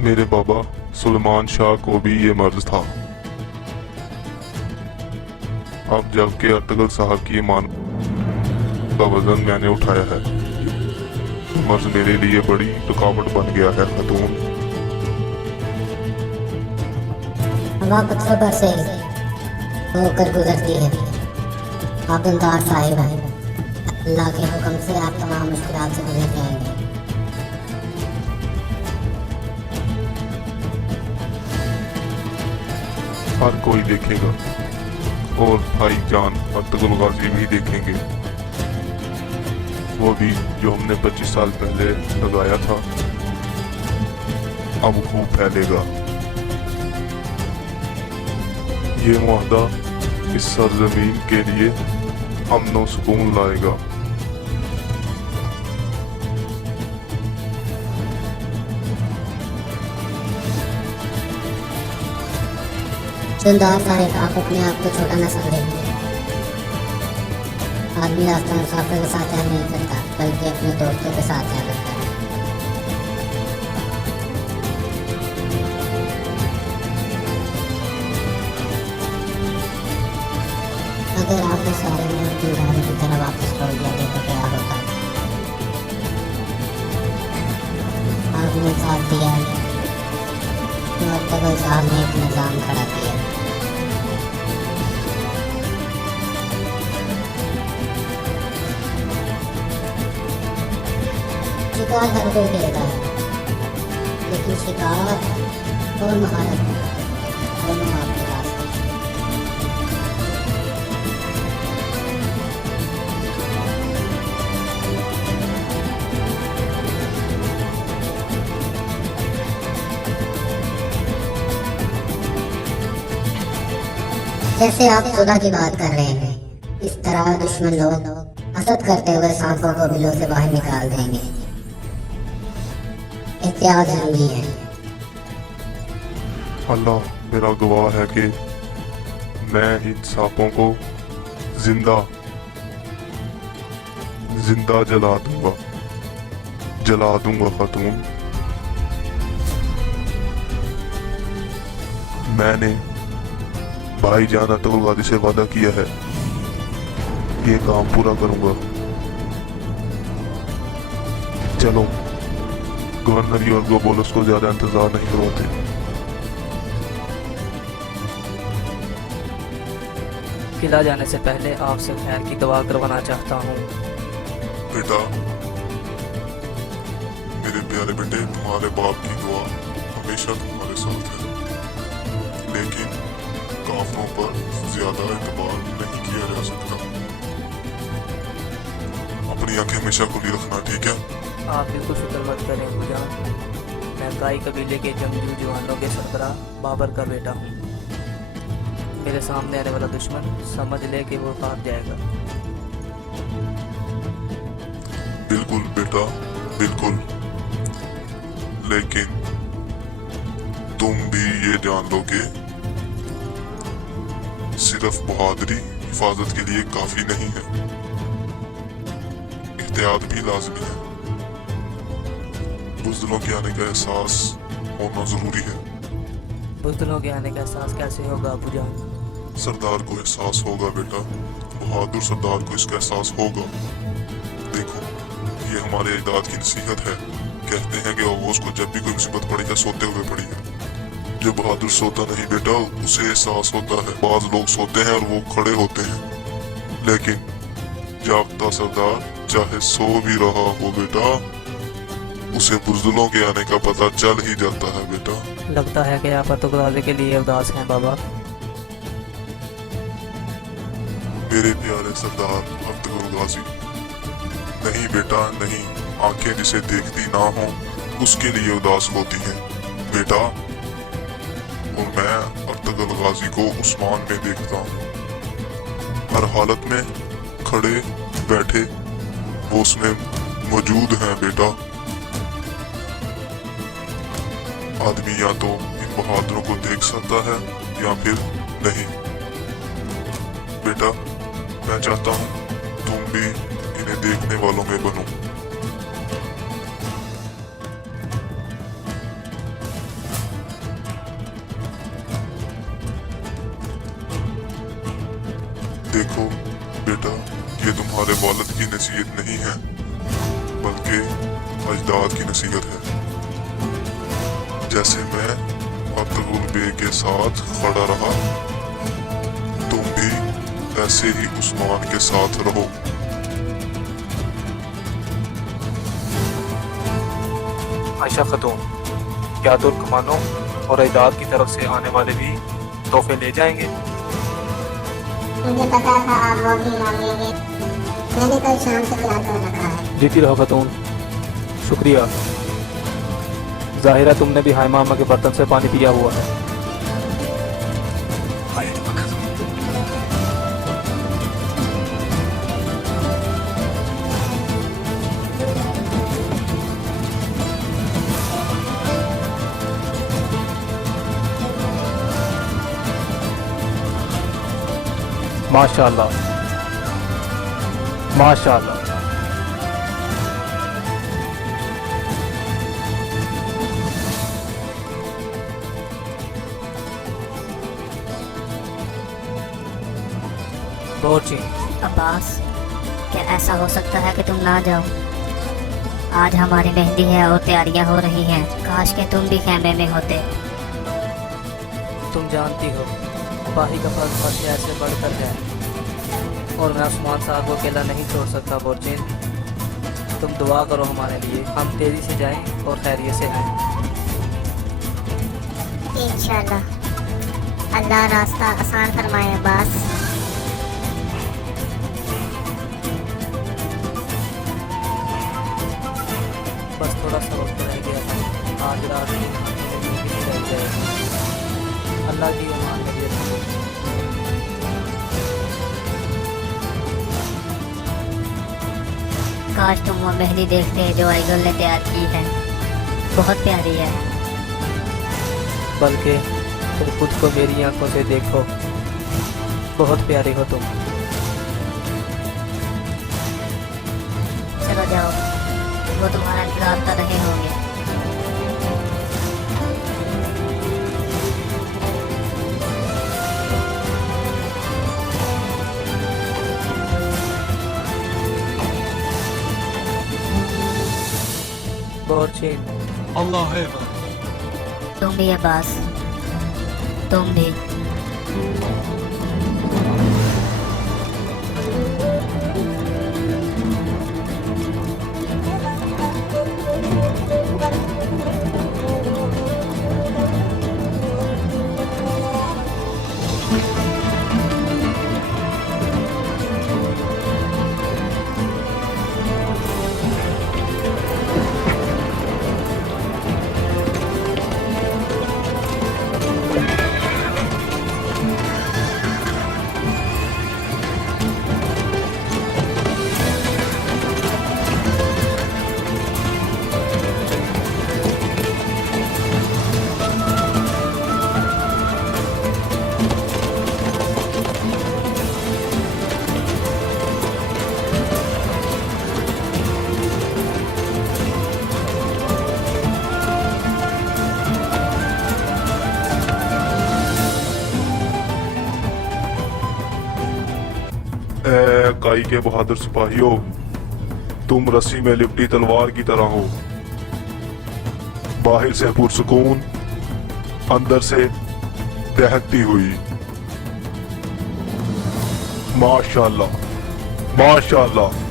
मेरे बाबा सुलेमान शाह को भी ये मर्ज था। अब जबकि अर्तगल साहब की ईमान का वजन मैंने उठाया है, मर्ज मेरे लिए बड़ी रुकावट बन गया है खातून। हवा पत्थर से होकर गुजरती है। आप इंतजार साहिब हैं। अल्लाह के हुक्म से आप तमाम मुश्किलात से गुजर जाएंगे। हर कोई देखेगा और भाईजान अर्तुगरुल गाजी भी देखेंगे। वो भी जो हमने 25 साल पहले लगाया था अब खूब फैलेगा। ये मुआहदा इस सरजमीन के लिए अमन व सुकून लाएगा। सुंदर साहिब, आप अपने आप को छोटा न समझें। आदमी रास्ता मुसाफिर के साथ तय नहीं करता, बल्कि अपने दोस्तों के साथ तय करता है। अगर आपने सारे में अपनी गाड़ी की तरह वापस लौट दिया तो क्या होता? आपने साथ दिया तो अर्तुगरुल साहब ने एक निज़ाम खड़ा किया। शिकार हर कोई खेलता है, लेकिन शिकार और महारत दोनों आपके पास है। जैसे आप सुलह की बात कर रहे हैं, इस तरह दुश्मन लोग हसद करते हुए सांपों को बिलों से बाहर निकाल देंगे। एहतियात जरूरी है। अल्लाह मेरा गवाह है कि मैं इन सांपों को जिंदा जला दूंगा खातून। मैंने भाईजान अर्तुगरुल गाजी से वादा किया है, ये काम पूरा करूंगा। चलो गवर्नर और गोबोलस को ज्यादा इंतजार नहीं करवाते। किला जाने से पहले आपसे खैर की दुआ करवाना चाहता हूँ। बेटा, मेरे प्यारे बेटे, तुम्हारे बाप की दुआ हमेशा तुम्हारे साथ है, लेकिन काफरों पर ज्यादा एतबार नहीं किया जा सकता। अपनी आंखें हमेशा खुली रखना, ठीक है? आप बिल्कुल फिक्र मत करें अबूजान। मैं काई कबीले के जंगजू जवानों के सरबराह बाबर का बेटा हूँ। मेरे सामने आने वाला दुश्मन समझ ले कि वो भाग जाएगा। बिल्कुल बेटा, बिल्कुल। लेकिन तुम भी ये जान लो कि सिर्फ बहादुरी हिफाजत के लिए काफी नहीं है, एहतियात भी लाजमी है। बुज़दिलों के आने का एहसास होना जरूरी है। बुज़दिलों के आने का एहसास कैसे होगा अबूजान? सरदार को एहसास होगा बेटा, बहादुर सरदार को इसका एहसास होगा। देखो, ये हमारे अजदाद की नसीहत है। कहते हैं कि आगोश को जब भी कोई मुसीबत पड़ी है सोते हुए पड़ी है। जो बहादुर सोता नहीं बेटा, उसे एहसास होता है। बाज लोग सोते हैं और वो खड़े होते हैं, लेकिन जागता सरदार चाहे सो भी रहा हो बेटा, उसे बुज़दिलों के आने का पता चल ही जाता है बेटा। लगता है कि आप अर्तुगरुल गाजी के लिए उदास हैं बाबा। मेरे प्यारे सरदार अर्तुगरुल गाजी, नहीं बेटा नहीं। आंखें जिसे देखती ना हो उसके लिए उदास होती हैं बेटा। और मैं अर्तुगरुल गाजी को उस्मान में देखता हूँ। हर हालत में खड़े बैठे वो उसमें मौजूद हैं बेटा। आदमी या तो इन बहादुरों को देख सकता है या फिर नहीं। बेटा, मैं चाहता हूँ तुम भी इन्हें देखने वालों में बनो। देखो बेटा, ये तुम्हारे वालिद की नसीहत नहीं है बल्कि अजदाद की नसीहत है। जैसे मैं अतुल बे के साथ खड़ा रहा, तुम भी ऐसे ही उस्मान के साथ रहो। आयशा खातून, क्या तुर्कमानों और अजदाद की तरफ से आने वाले भी तोहफे ले जाएंगे? मुझे पता था आप वो भी मांगेंगे। मैंने कल शाम से प्लान कर रखा है। जीती रहो खातून, शुक्रिया। जाहिर है तुमने भी हाय मामा के बर्तन से पानी पिया हुआ है। माशाअल्लाह, माशाअल्लाह। बोर्ची, अब्बास, क्या ऐसा हो सकता है कि तुम ना जाओ? आज हमारी मेहंदी है और तैयारियां हो रही हैं। काश के तुम भी खेमे में होते। तुम जानती हो बाही का फर्ज हर शय से बढ़कर है और मैं उस्मान साहब को अकेला नहीं छोड़ सकता। बोर्चिन, तुम दुआ करो हमारे लिए, हम तेजी से जाएं और खैरियत से आएं। इंशाल्लाह अल्लाह रास्ता आसान फरमाए अब्बास। बस थोड़ा सा वक्त रह गया था। आज रात की नहीं रह जाएगी। अल्लाह की अमान में ये रखो। काश तुम वो मेहंदी देखते जो आइगल ने तैयार की है। बहुत प्यारी है। बल्कि तुम खुद को मेरी आंखों से देखो, बहुत प्यारी हो तुम। चलो जाओ, वो तुम्हारा इंतजार कर रहे होंगे। बोर्चिन, अल्लाह है। तुम भी अब्बास, तुम भी। काई के बहादुर सिपाहियों, तुम रस्सी में लिपटी तलवार की तरह हो, बाहर से पुरसुकून, अंदर से दहकती हुई। माशाअल्लाह, माशाअल्लाह।